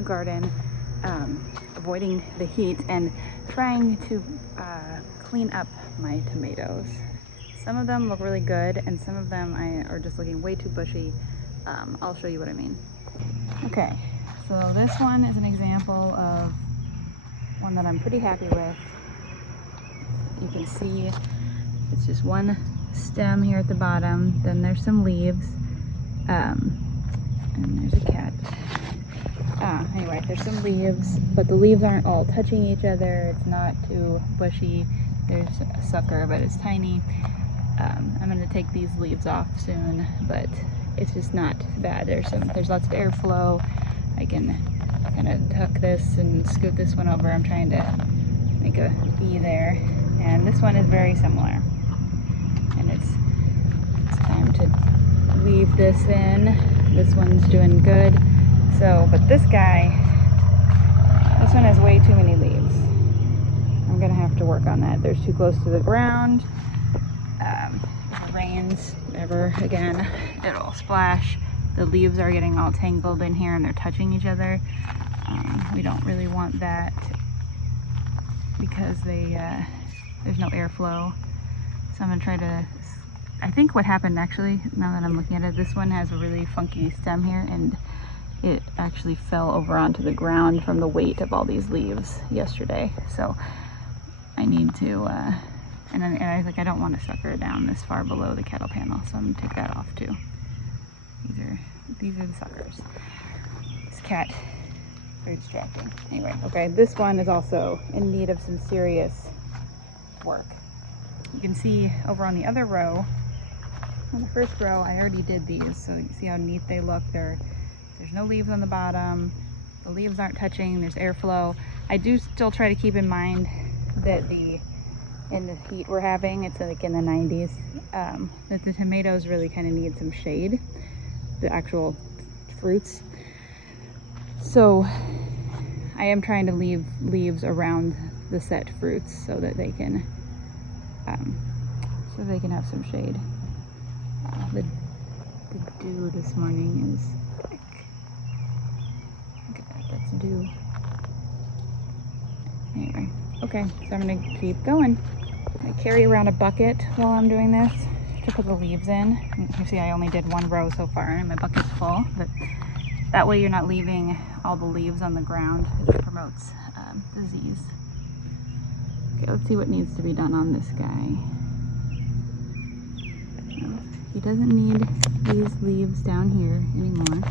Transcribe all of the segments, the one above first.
the garden, avoiding the heat and trying to clean up my tomatoes. Some of them look really good and some of them are just looking way too bushy. I'll show you what I mean. Okay, so this one is an example of one that I'm pretty happy with. You can see it's just one stem here at the bottom, then there's some leaves, and there's a cat. Anyway, there's some leaves, but the leaves aren't all touching each other. It's not too bushy. There's a sucker, but it's tiny. I'm going to take these leaves off soon, but it's just not bad. There's lots of airflow. I can kind of tuck this and scoot this one over. I'm trying to make a V there, and this one is very similar. And it's time to leave this in. This one's doing good. So, but this one has way too many leaves. I'm gonna have to work on that. They're too close to the ground. If it rains ever again, it'll splash. The leaves are getting all tangled in here and they're touching each other. We don't really want that because there's no airflow. So I'm gonna try to, I think what happened actually, now that I'm looking at it, this one has a really funky stem here and it actually fell over onto the ground from the weight of all these leaves yesterday. So I need to, and I think I don't want to sucker down this far below the cattle panel, so I'm gonna take that off too. These are the suckers. This cat, very distracting. Anyway, okay, this one is also in need of some serious work. You can see over on the other row, on the first row, I already did these, so you see how neat they look. There's no leaves on the bottom. The leaves aren't touching. There's airflow. I do still try to keep in mind that in the heat we're having, it's like in the 90s, that the tomatoes really kind of need some shade, the actual fruits. So I am trying to leave leaves around the set fruits so that they can have some shade. The dew this morning is thick. Look at that, that's dew. Anyway, okay, so I'm gonna keep going. I carry around a bucket while I'm doing this to put the leaves in. You see I only did one row so far and my bucket's full, but that way you're not leaving all the leaves on the ground. It promotes disease. Okay, let's see what needs to be done on this guy. He doesn't need these leaves down here anymore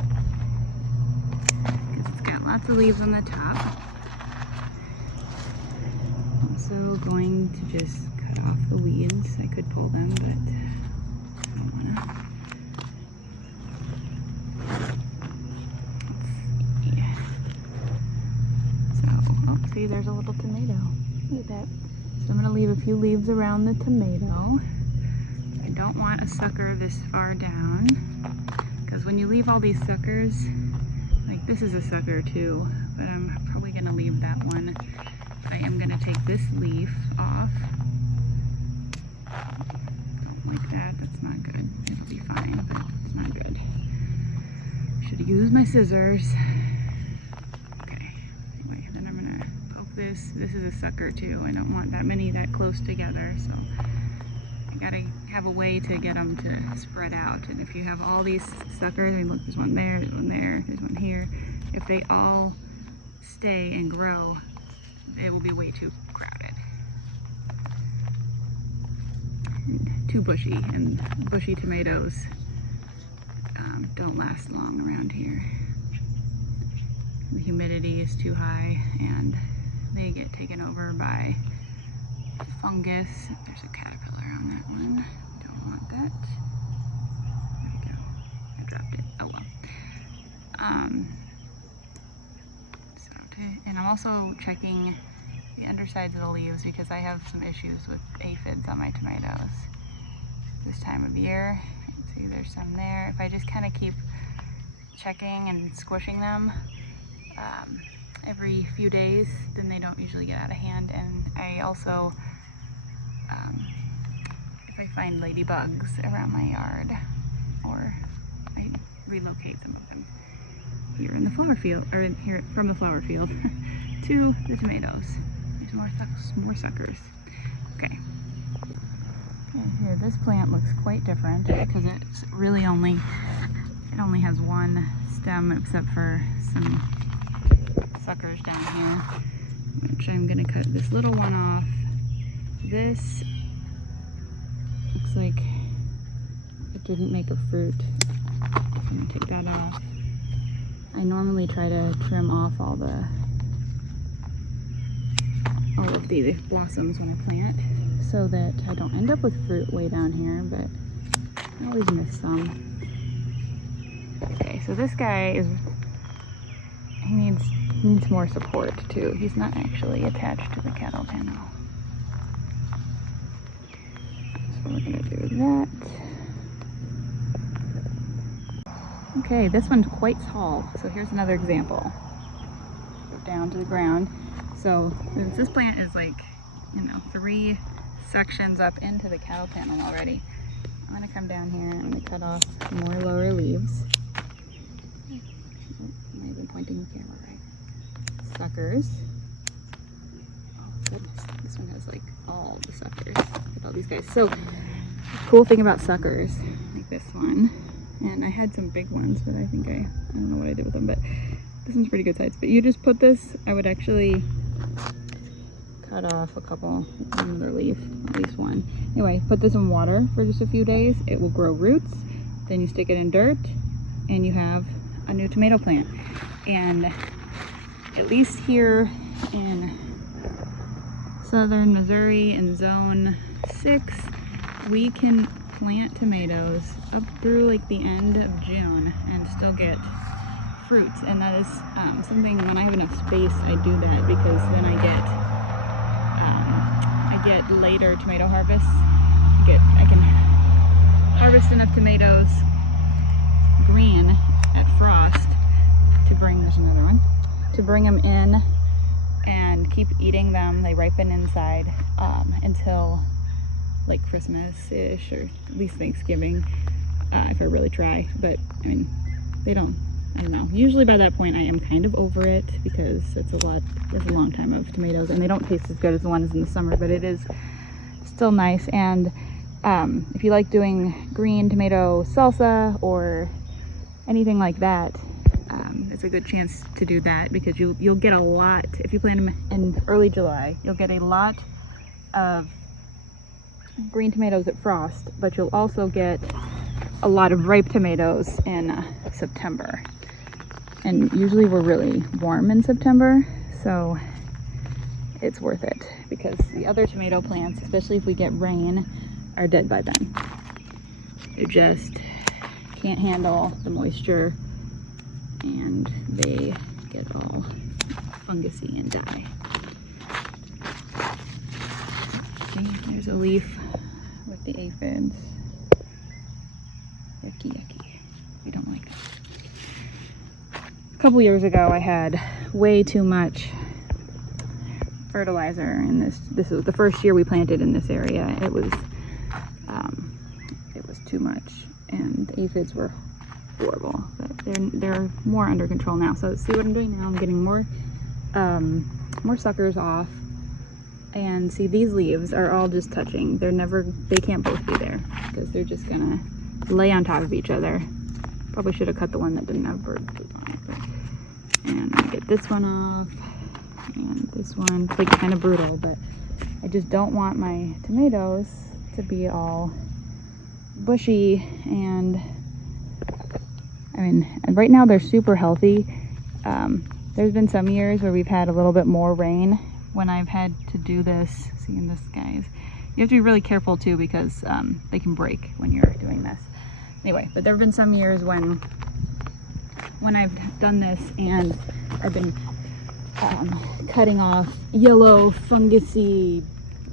because it's got lots of leaves on the top. Also going to just cut off the weeds. I could pull them, but I don't wanna. Yeah. So, oh, see, there's a little tomato. Look at that. So I'm gonna leave a few leaves around the tomato. I don't want a sucker this far down because when you leave all these suckers, like this is a sucker too, but I'm probably gonna leave that one. I am gonna take this leaf off. Don't like that, that's not good. It'll be fine, but it's not good. Should have used my scissors. Okay, anyway, then I'm gonna poke this. This is a sucker too. I don't want that many that close together, so I gotta have a way to get them to spread out. And if you have all these suckers, I mean, look, there's one there, there's one there, there's one here. If they all stay and grow, it will be way too crowded. Too bushy, and bushy tomatoes don't last long around here. The humidity is too high and they get taken over by fungus. There's a caterpillar on that one. Don't want that. There we go. I dropped it. Oh well. And I'm also checking the undersides of the leaves because I have some issues with aphids on my tomatoes this time of year. You can see there's some there. If I just kind of keep checking and squishing them every few days, then they don't usually get out of hand. And I also, if I find ladybugs around my yard, or I relocate some of them. here in the flower field, or in here from the flower field to the tomatoes. There's more suckers. Okay. Okay, here, this plant looks quite different because it's really only has one stem except for some suckers down here, which I'm gonna cut this little one off. This looks like it didn't make a fruit. I'm gonna take that off. I normally try to trim off all of the blossoms when I plant so that I don't end up with fruit way down here, but I always miss some. Okay, so this guy needs more support too. He's not actually attached to the cattle panel. So we're gonna do that. Okay, this one's quite tall. So here's another example. Go down to the ground. So since this plant is like, 3 sections up into the cattle panel already, I'm gonna come down here and I'm gonna cut off more lower leaves. Am I even pointing the camera right? Suckers. Oh goodness, this one has like all the suckers. Look at all these guys. So the cool thing about suckers, like this one, and I had some big ones, but I don't know what I did with them, but this one's pretty good size. But you just put this, I would actually cut off another leaf, at least one. Anyway, put this in water for just a few days. It will grow roots. Then you stick it in dirt and you have a new tomato plant. And at least here in southern Missouri in zone 6, we can plant tomatoes up through like the end of June and still get fruits. And that is something, when I have enough space, I do that, because then I get later tomato harvests. I can harvest enough tomatoes green at frost to bring, there's another one, to bring them in and keep eating them. They ripen inside until like Christmas-ish, or at least Thanksgiving, if I really try. But I mean, I don't know. Usually by that point I am kind of over it, because it's a long time of tomatoes, and they don't taste as good as the ones in the summer, but it is still nice. And if you like doing green tomato salsa or anything like that, it's a good chance to do that, because you'll get a lot. If you plant them in early July, you'll get a lot of green tomatoes at frost, but you'll also get a lot of ripe tomatoes in September. And usually we're really warm in September, so it's worth it, because the other tomato plants, especially if we get rain, are dead by then. They just can't handle the moisture and they get all fungusy and die. Okay, there's a leaf with the aphids. Yucky, yucky. We don't like it. A couple years ago I had way too much fertilizer in this was the first year we planted in this area. It was too much, and the aphids were horrible, but they're more under control now. So see what I'm doing now? I'm getting more suckers off, and see, these leaves are all just touching. They can't both be there, because they're just gonna lay on top of each other. Probably should have cut the one that didn't have bird poop on it, but, and I'm gonna get this one off, and this one. It's like kind of brutal, but I just don't want my tomatoes to be all bushy. And I mean, right now they're super healthy. There's been some years where we've had a little bit more rain when I've had to do this. See, in this, guys, you have to be really careful too, because they can break when you're doing this. Anyway, but there have been some years when I've done this and I've been cutting off yellow fungusy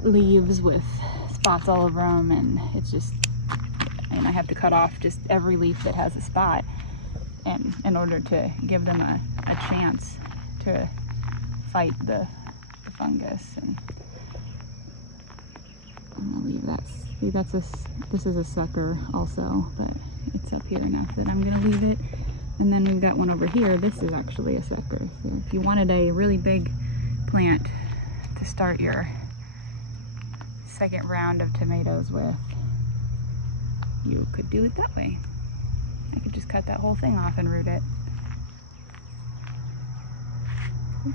leaves with spots all over them, and it's just, and I have to cut off just every leaf that has a spot, and in order to give them a chance to fight the fungus. And I'm gonna leave that. See, this is a sucker also, but it's up here enough that I'm gonna leave it. And then we've got one over here. This is actually a sucker. So if you wanted a really big plant to start your second round of tomatoes with, you could do it that way. I could just cut that whole thing off and root it.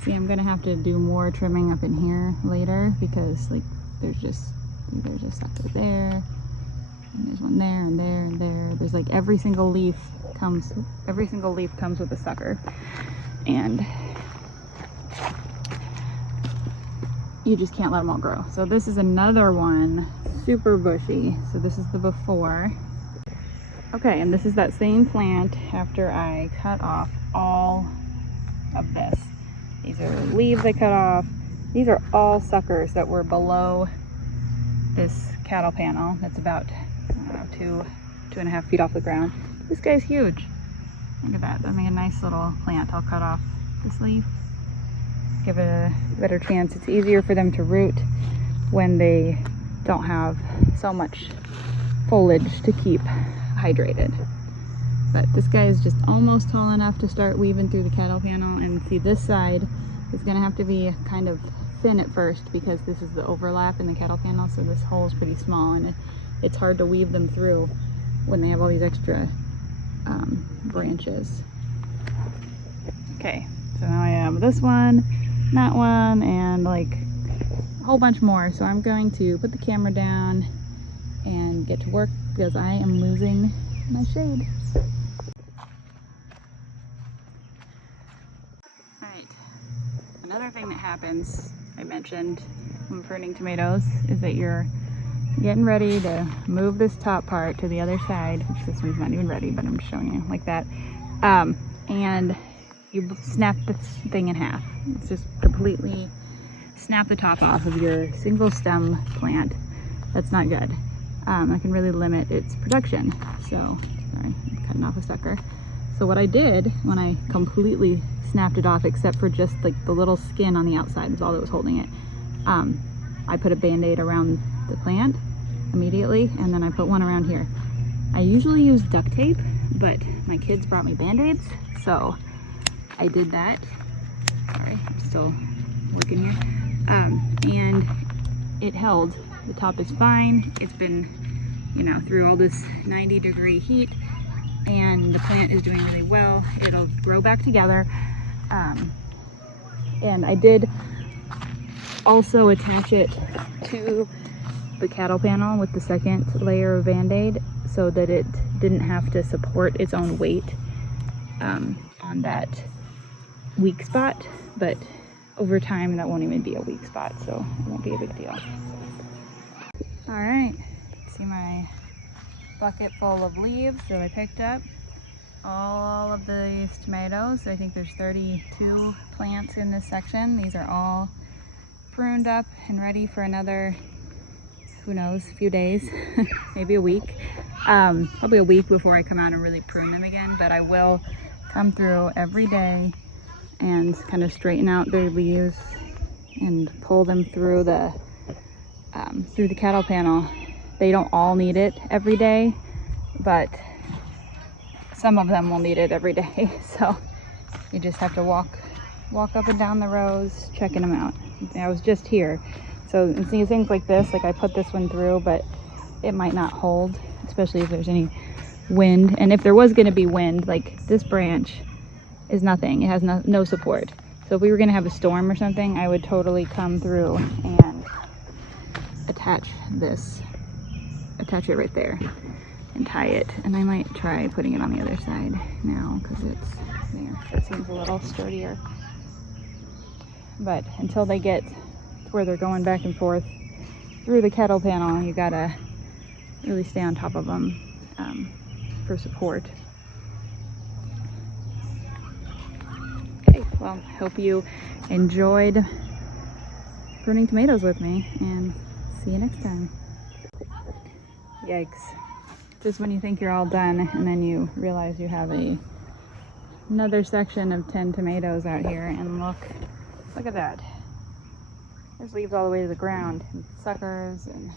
See, I'm gonna have to do more trimming up in here later because like there's a sucker there, and there's one there and there and there. There's like every single leaf comes with a sucker, and you just can't let them all grow. So this is another one, super bushy. So this is the before. Okay, and this is that same plant after I cut off all of this. These are leaves I cut off. These are all suckers that were below this cattle panel. That's about, I don't know, 2.5 feet off the ground. This guy's huge. Look at that. That'll make a nice little plant. I'll cut off this leaf. Give it a better chance. It's easier for them to root when they don't have so much foliage to keep hydrated. But this guy is just almost tall enough to start weaving through the cattle panel. And see, this side is going to have to be kind of thin at first because this is the overlap in the cattle panel. So this hole is pretty small, and it's hard to weave them through when they have all these extra branches. Okay, so now I have this one, that one, and like a whole bunch more. So I'm going to put the camera down and get to work because I am losing my shade. Alright, another thing that happens, I mentioned when pruning tomatoes, is that you're getting ready to move this top part to the other side, which this one's not even ready, but I'm just showing you like that. And you snap this thing in half. It's just completely snap the top off of your single stem plant. That's not good. That can really limit its production. So, sorry, I'm cutting off a sucker. So what I did when I completely snapped it off, except for just like the little skin on the outside is all that was holding it, I put a band-aid around the plant immediately, and then I put one around here. I usually use duct tape, but my kids brought me band-aids, so I did that. Sorry, I'm still working here. And it held. The top is fine. It's been, you know, through all this 90-degree heat, and the plant is doing really well. It'll grow back together. And I did also attach it to the cattle panel with the second layer of band-aid so that it didn't have to support its own weight on that weak spot. But over time, that won't even be a weak spot, so it won't be a big deal. All right, see my bucket full of leaves that I picked up. All of these tomatoes, I think there's 32 plants in this section. These are all pruned up and ready for another, who knows, a few days, maybe a week. Probably a week before I come out and really prune them again, but I will come through every day and kind of straighten out their leaves and pull them through the cattle panel. They don't all need it every day, but some of them will need it every day. So you just have to walk up and down the rows, checking them out. I was just here. So and see things like this, like I put this one through, but it might not hold, especially if there's any wind. And if there was gonna be wind, like this branch is nothing. It has no support. So if we were gonna have a storm or something, I would totally come through and attach it right there and tie it. And I might try putting it on the other side now because it's there. It seems a little sturdier. But until they get to where they're going back and forth through the cattle panel, you gotta really stay on top of them for support. Okay, well, hope you enjoyed pruning tomatoes with me, and see you next time. Yikes. Just when you think you're all done and then you realize you have another section of 10 tomatoes out here, and look at that. There's leaves all the way to the ground, and suckers, and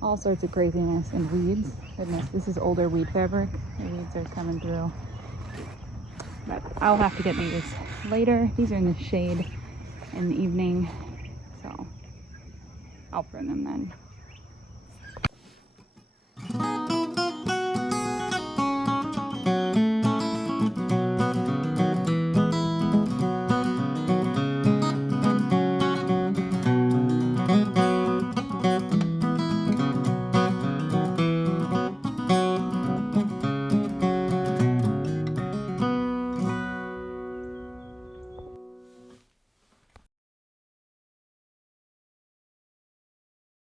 all sorts of craziness, and weeds. Goodness, this is older weed fabric. The weeds are coming through. But I'll have to get these later. These are in the shade in the evening, so I'll prune them then.